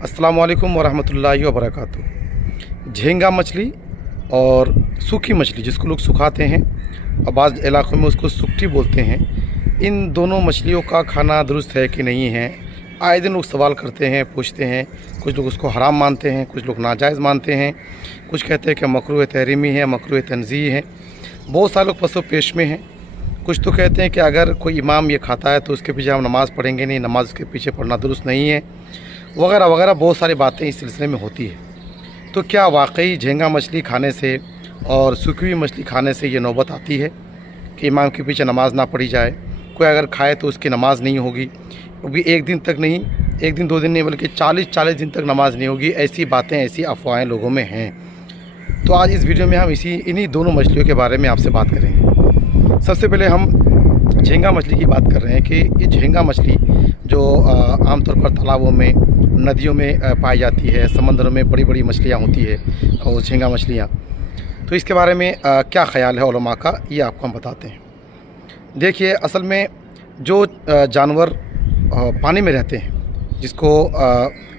अस्सलामुअलैकुम वरहमतुल्लाहि वबरकातुहू। झींगा मछली और सूखी मछली जिसको लोग सुखाते हैं और बाज़ इलाक़ों में उसको सुकठी बोलते हैं, इन दोनों मछलियों का खाना दुरुस्त है कि नहीं है, आए दिन लोग सवाल करते हैं, पूछते हैं। कुछ लोग उसको हराम मानते हैं, कुछ लोग नाजायज़ मानते हैं, कुछ कहते हैं कि मकरूह तहरीमी है, मकरूह तंज़ीही है। बहुत सारे लोग पसो पेश में हैं। कुछ तो कहते हैं कि अगर कोई इमाम ये खाता है तो उसके पीछे हम नमाज़ पढ़ेंगे नहीं, नमाज के पीछे पढ़ना दुरुस्त नहीं है, वगैरह वगैरह बहुत सारी बातें इस सिलसिले में होती है। तो क्या वाकई झींगा मछली खाने से और सूखी हुई मछली खाने से ये नौबत आती है कि इमाम के पीछे नमाज ना पढ़ी जाए? कोई अगर खाए तो उसकी नमाज नहीं होगी, वो भी एक दिन तक नहीं, एक दिन दो दिन नहीं, बल्कि 40 दिन तक नमाज नहीं होगी। ऐसी बातें, ऐसी अफवाहें लोगों में हैं। तो आज इस वीडियो में हम इन्हीं दोनों मछलियों के बारे में आपसे बात करेंगे। सबसे पहले हम झींगा मछली की बात कर रहे हैं कि ये झींगा मछली जो आमतौर पर तालाबों में, नदियों में पाई जाती है, समंदरों में बड़ी बड़ी मछलियाँ होती है और झींगा मछलियाँ, तो इसके बारे में क्या ख़याल है उलमा का, ये आपको हम बताते हैं। देखिए, असल में जो जानवर पानी में रहते हैं, जिसको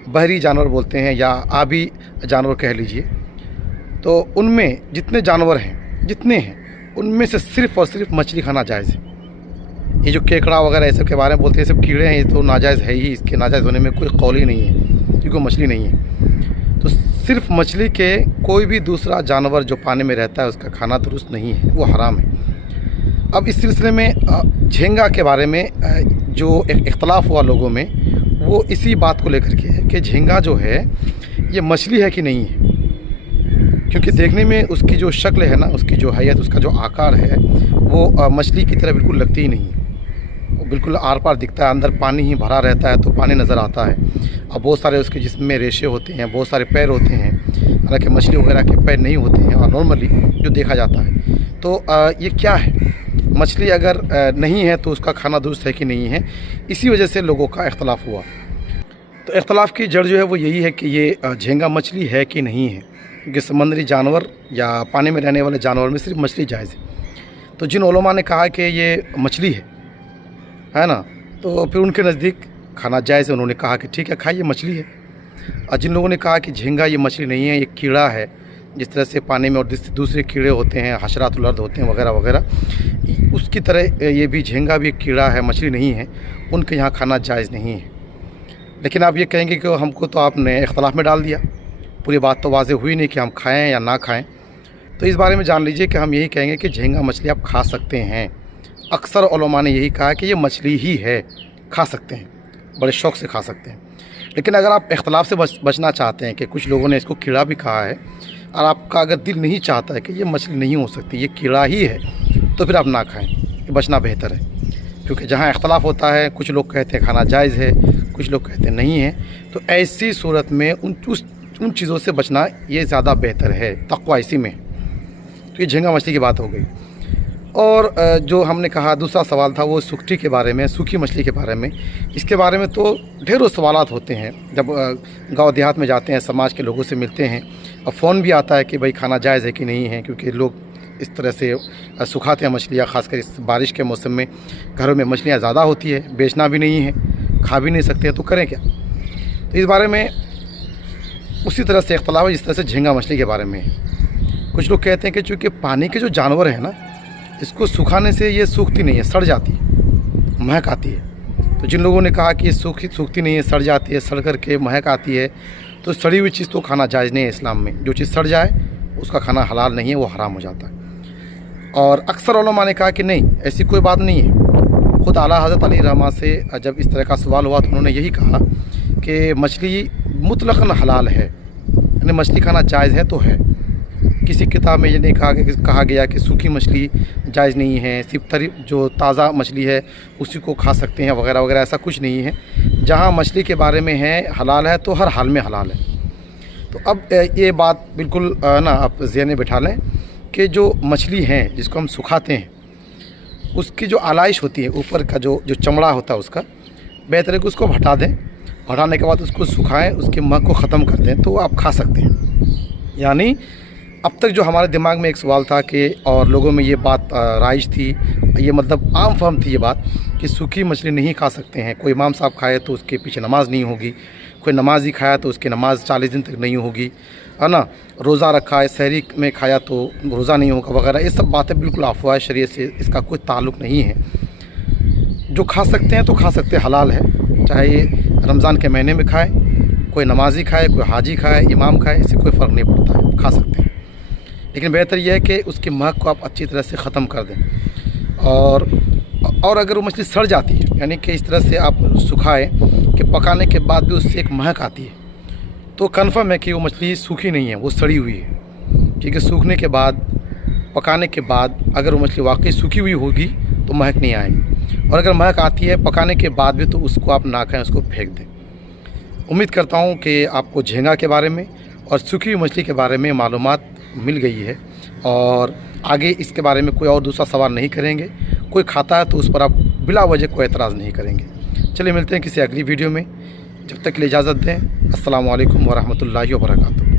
बहरी जानवर बोलते हैं या आबी जानवर कह लीजिए, तो उनमें जितने जानवर हैं, जितने हैं, उनमें से सिर्फ़ और सिर्फ मछली खाना जायज़ है। ये जो केकड़ा वगैरह ये सब के बारे में बोलते हैं, सब कीड़े हैं, ये तो नाजायज़ है ही, इसके नाजायज़ होने में कोई कौल ही नहीं है, क्योंकि मछली नहीं है। तो सिर्फ मछली के कोई भी दूसरा जानवर जो पानी में रहता है उसका खाना दुरुस्त नहीं है, वो हराम है। अब इस सिलसिले में झींगा के बारे में जो एक इख्तलाफ हुआ लोगों में, वो इसी बात को लेकर के है कि झींगा जो है ये मछली है कि नहीं है। क्योंकि देखने में उसकी जो शक्ल है ना, उसकी जो हैयत, उसका जो आकार है, वो मछली की तरह बिल्कुल लगती ही नहीं है। वो बिल्कुल आर पार दिखता है, अंदर पानी ही भरा रहता है तो पानी नज़र आता है। और बहुत सारे उसके जिस्म में रेशे होते हैं, बहुत सारे पैर होते हैं, हालांकि मछली वगैरह के पैर नहीं होते हैं और नॉर्मली जो देखा जाता है। तो ये क्या है? मछली अगर नहीं है तो उसका खाना दुरुस्त है कि नहीं है, इसी वजह से लोगों का इख्तलाफ हुआ। तो इख्तलाफ की जड़ जो है वो यही है कि ये झींगा मछली है कि नहीं है, क्योंकि समुद्री जानवर या पानी में रहने वाले जानवर में सिर्फ मछली जायज़ है। तो जिन उलमा ने कहा कि ये मछली है ना, तो फिर उनके नज़दीक खाना जायज़ है, उन्होंने कहा कि ठीक है, खाइए, मछली है। और जिन लोगों ने कहा कि झींगा ये मछली नहीं है, ये कीड़ा है, जिस तरह से पानी में और दूसरे कीड़े होते हैं, हशरातुल अर्द होते हैं वगैरह वगैरह, उसकी तरह ये भी झींगा भी एक कीड़ा है, मछली नहीं है, उनके यहाँ खाना जायज़ नहीं है। लेकिन आप ये कहेंगे कि हमको तो आपने इख्तलाफ में डाल दिया, पूरी बात तो वाज़ेह हुई नहीं कि हम खाएं या ना खाएं। तो इस बारे में जान लीजिए कि हम यही कहेंगे कि झींगा मछली आप खा सकते हैं। अक्सर उलमा ने यही कहा कि ये मछली ही है, खा सकते हैं, बड़े शौक़ से खा सकते हैं। लेकिन अगर आप इख्तलाफ से बचना चाहते हैं कि कुछ लोगों ने इसको कीड़ा भी कहा है, और आपका अगर दिल नहीं चाहता है कि ये मछली नहीं हो सकती, ये कीड़ा ही है, तो फिर आप ना खाएँ, ये बचना बेहतर है। क्योंकि जहाँ इख्तलाफ होता है, कुछ लोग कहते हैं खाना जायज़ है, कुछ लोग कहते हैं नहीं है, तो ऐसी सूरत में उन चीज़ों से बचना ये ज़्यादा बेहतर है, तक़वा इसी में। तो ये झींगा मछली की बात हो गई। और जो हमने कहा दूसरा सवाल था वो सुकठी के बारे में, सूखी मछली के बारे में। इसके बारे में तो ढेरों सवालात होते हैं। जब गांव देहात में जाते हैं, समाज के लोगों से मिलते हैं, और फ़ोन भी आता है कि भाई खाना जायज़ है कि नहीं है, क्योंकि लोग इस तरह से सुखाते हैं मछलियाँ। ख़ासकर इस बारिश के मौसम में घरों में मछलियाँ ज़्यादा होती है, बेचना भी नहीं है, खा भी नहीं सकते, तो करें क्या? तो इस बारे में उसी तरह से इख्तलाफ है जिस तरह से झींगा मछली के बारे में। कुछ लोग कहते हैं कि चूँकि पानी के जो जानवर हैं ना, इसको सुखाने से ये सूखती नहीं है, सड़ जाती है, महक आती है। तो जिन लोगों ने कहा कि ये सूखती नहीं है, सड़ जाती है, सड़ करके महक आती है, तो सड़ी हुई चीज़ तो खाना जायज़ नहीं है इस्लाम में। जो चीज़ सड़ जाए उसका खाना हलाल नहीं है, वो हराम हो जाता है। और अक्सर उलमा ने कहा कि नहीं, ऐसी कोई बात नहीं है। ख़ुद आला हज़रत अली रहमा से जब इस तरह का सवाल हुआ तो उन्होंने यही कहा कि मछली मुतलक़न हलाल है, यानी मछली खाना जायज़ है तो है। किसी किताब में ये नहीं कहा गया कि सूखी मछली जायज़ नहीं है, सिर्फ तरी जो ताज़ा मछली है उसी को खा सकते हैं वगैरह वगैरह, ऐसा कुछ नहीं है। जहाँ मछली के बारे में है हलाल है तो हर हाल में हलाल है। तो अब ये बात बिल्कुल ना आप ज़हन में बिठा लें कि जो मछली हैं जिसको हम सुखाते हैं, उसकी जो आलाइश होती है, ऊपर का जो चमड़ा होता है उसका, बेहतर है कि उसको हटा दें। हटाने के बाद उसको सुखाएं, उसकी महक को ख़त्म कर दें, तो आप खा सकते हैं। यानी अब तक जो हमारे दिमाग में एक सवाल था कि, और लोगों में ये बात राइज थी, ये मतलब आम फहम थी ये बात कि सूखी मछली नहीं खा सकते हैं, कोई इमाम साहब खाए तो उसके पीछे नमाज नहीं होगी, कोई नमाज ही खाया तो उसकी नमाज 40 दिन तक नहीं होगी, है ना। रोज़ा रखा है, सहरी में खाया तो रोज़ा नहीं होगा वगैरह, ये सब बातें बिल्कुल अफवाह है, शरीयत से इसका कोई ताल्लुक़ नहीं है। जो खा सकते हैं तो खा सकते हैं, हलाल है, चाहे ये रमज़ान के महीने में खाए, कोई नमाजी खाए, कोई हाजी खाए, इमाम खाए, इससे कोई फ़र्क नहीं पड़ता है, खा सकते हैं। लेकिन बेहतर यह है कि उसकी महक को आप अच्छी तरह से ख़त्म कर दें। और अगर वो मछली सड़ जाती है, यानी कि इस तरह से आप सुखाएं कि पकाने के बाद भी उससे एक महक आती है, तो कन्फर्म है कि वो मछली सूखी नहीं है, वो सड़ी हुई है। क्योंकि सूखने के बाद, पकाने के बाद अगर वो मछली वाकई सूखी हुई होगी तो महक नहीं आएगी, और अगर महक आती है पकाने के बाद भी तो उसको आप ना खाएं, उसको फेंक दें। उम्मीद करता हूँ कि आपको झींगा के बारे में और सूखी हुई मछली के बारे में मालूमात मिल गई है, और आगे इसके बारे में कोई और दूसरा सवाल नहीं करेंगे। कोई खाता है तो उस पर आप बिला वजह कोई एतराज़ नहीं करेंगे। चलिए मिलते हैं किसी अगली वीडियो में, जब तक के लिए इजाज़त दें। अस्सलामु अलैकुम वरहमतुल्लाहि वबरकातुहू।